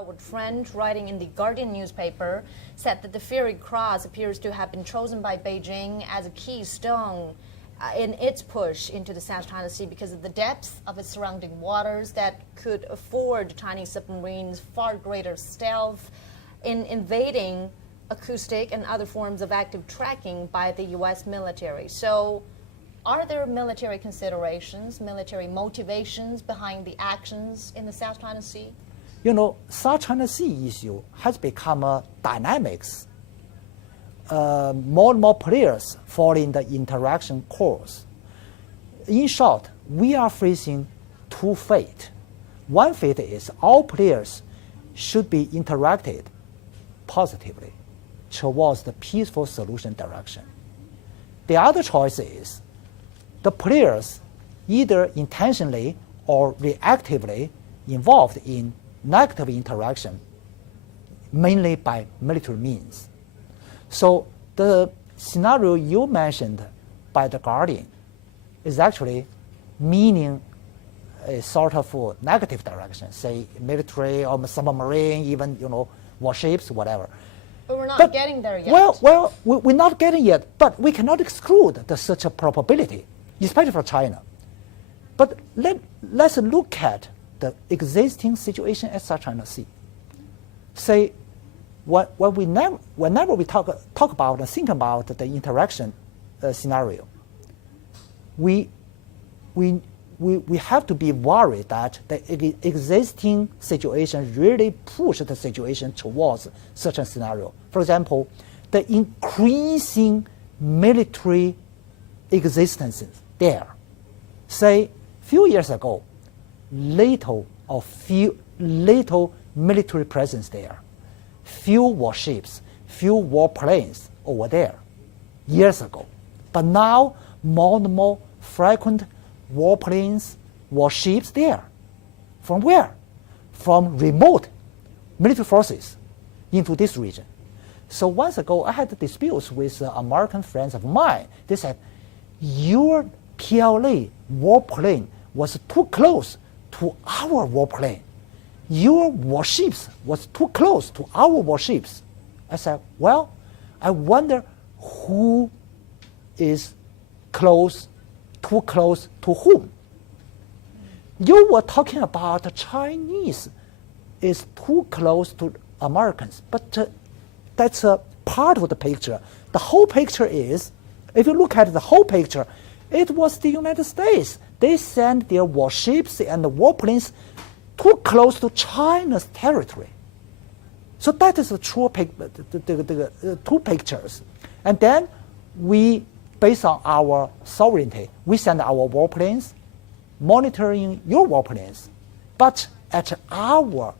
Howard Friend, writing in the Guardian newspaper, said that the Fiery Cross appears to have been chosen by Beijing as a keystone in its push into the South China Sea because of the depth of its surrounding waters that could afford Chinese submarines far greater stealth in invading acoustic and other forms of active tracking by the U.S. military. So are there military considerations, military motivations behind the actions in the South China Sea? You know, South China Sea issue has become a dynamics. More and more players following the interaction course. In short, we are facing two fates. One fate is all players should be interacted positively towards the peaceful solution direction. The other choice is the players either intentionally or reactively involved in negative interaction, mainly by military means. So the scenario you mentioned by the Guardian is actually meaning a sort of negative direction, say military or submarine, even warships, whatever. But we're not getting there yet. Well, we're not getting yet, but we cannot exclude such a probability, especially for China. But let's look at the existing situation at South China Sea. Say, whenever we talk about and think about the interaction scenario, we have to be worried that the existing situation really pushed the situation towards such a scenario. For example, the increasing military existence there. Say, few years ago, little military presence there. Few warships, few warplanes over there years ago. But now, more and more frequent warplanes, warships there. From where? From remote military forces into this region. So once ago, I had disputes with American friends of mine. They said, your PLA warplane was too close to our warplane. Your warships was too close to our warships. I said, well, I wonder who is too close to whom. You were talking about the Chinese is too close to Americans, but that's a part of the picture. The whole picture is, if you look at the whole picture, it was the United States. They sent their warships and the warplanes too close to China's territory. So that is the true two pictures. And then we, based on our sovereignty, we send our warplanes monitoring your warplanes, but at our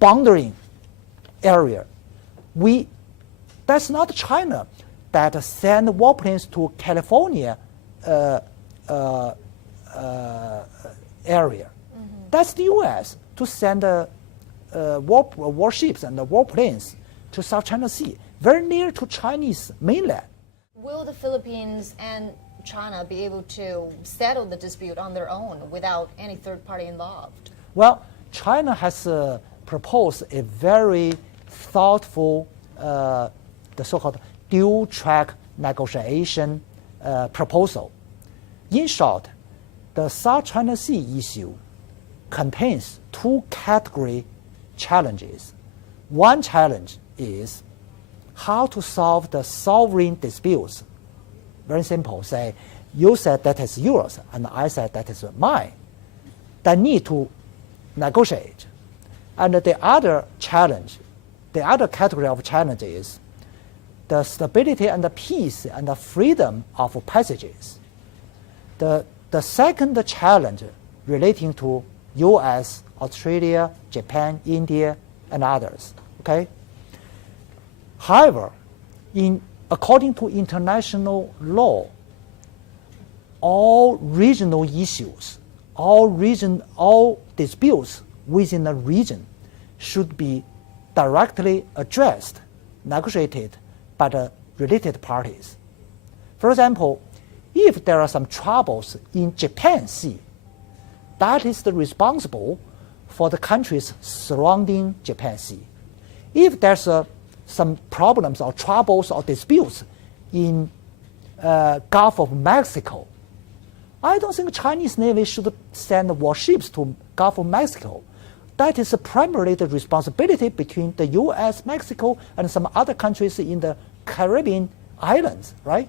boundary area, that's not China that send warplanes to California area. That's the U.S. to send warships and warplanes to South China Sea, very near to Chinese mainland. Will the Philippines and China be able to settle the dispute on their own without any third party involved? Well, China has proposed a very thoughtful, the so-called dual-track negotiation proposal. In short, the South China Sea issue contains two category challenges. One challenge is how to solve the sovereign disputes. Very simple. Say, you said that is yours, and I said that is mine. They need to negotiate. And the other challenge, the other category of challenge is the stability and the peace and the freedom of passages. The second challenge relating to U.S., Australia, Japan, India, and others. Okay. However, according to international law, all regional issues, all disputes within a region should be directly addressed, negotiated by the related parties. For example, if there are some troubles in Japan Sea, that is the responsible for the countries surrounding Japan Sea. If there's some problems or troubles or disputes in Gulf of Mexico, I don't think Chinese Navy should send warships to Gulf of Mexico. That is primarily the responsibility between the U.S., Mexico, and some other countries in the Caribbean islands, right?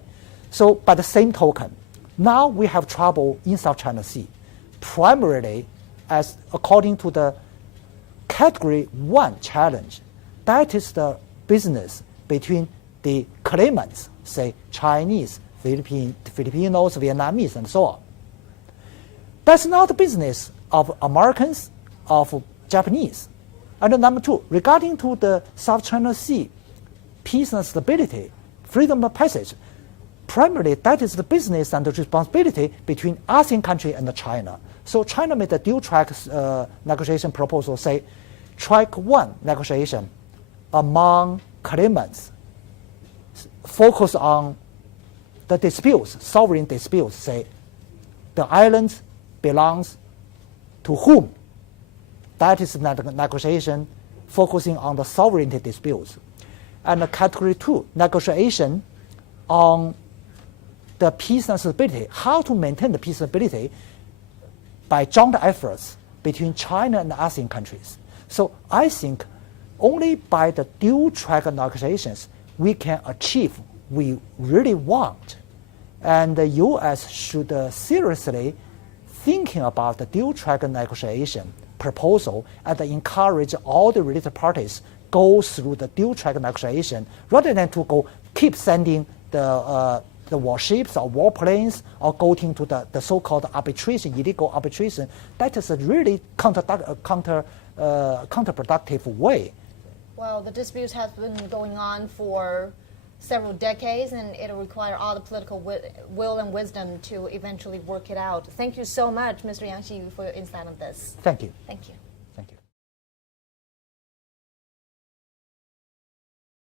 So, by the same token, now we have trouble in South China Sea, primarily as according to the Category 1 challenge. That is the business between the claimants, say Chinese, Filipinos, Vietnamese, and so on. That's not the business of Americans, of Japanese. And number two, regarding to the South China Sea, peace and stability, freedom of passage, primarily that is the business and the responsibility between ASEAN country and China. So China made a dual track negotiation proposal, say track 1 negotiation among claimants, focus on the disputes, sovereign disputes, say the island belongs to whom. That is negotiation focusing on the sovereignty disputes. And the Category 2 negotiation on the peace and stability, how to maintain the peace and stability by joint efforts between China and ASEAN countries. So I think only by the dual track negotiations we can achieve we really want. And the U.S. should seriously thinking about the dual track negotiation proposal and encourage all the related parties go through the dual track negotiation rather than to go keep sending the warships or warplanes or going to the so-called arbitration, illegal arbitration. That is a really counterproductive way. Well, the disputes have been going on for several decades, and it'll require all the political will and wisdom to eventually work it out. Thank you so much, Mr. Yang Xiyu, for your insight on this. Thank you. Thank you.